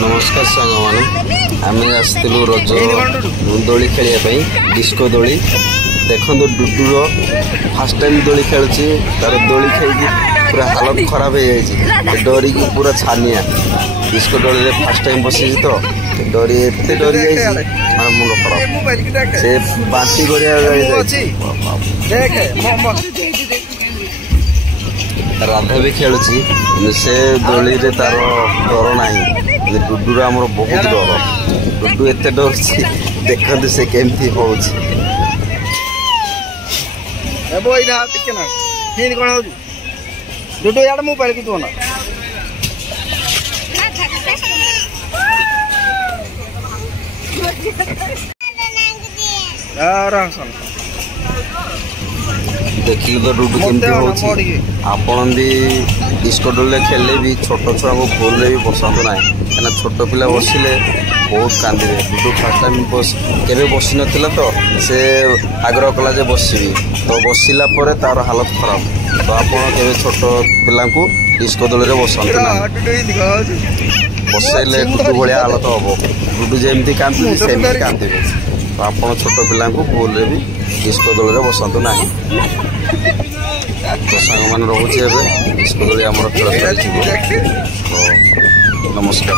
नमस्कार सांग मैंने आम आसलु रज दोली खेल डिस्को दोली देखो डुडुर फास्ट टाइम दोली खेलुची तार दोली खेल पूरा हालत खराब हो जाए डरी की पूरा छानिया डिस्को दोली फास्ट टाइम बसी तो डरी एत डरी जाए मुंड खराब से बांती राधा भी खेलुची से दोली रे तार डर ना डुडुर आमर बहुत डर डुडु एत डर देखते से केमती हो डुडु यार मोबाइल की ना देखिए तो डुडु केमती हो आपण भी डिस्को डोले खेले भी छोट छुआ को भूल भी बसत ना क्या छोट पिला बसिले बहुत कांदे डुडु फास्ट टाइम केवे बसी नथिला तो से आग्रह कला जे बसबी तो बसिला परे तार हालत खराब तो आपण केवे छोट पिला को डिस्को डोले बसत ना बसैले डुडु भाया हालत हम डुडु जमी कांदे सेमती कांदे तो आप छोट पिला भूल भी डिस्को दोली बसतु ना तो सांग मान रोचे डिस्को दोली आम खेल नमस्कार।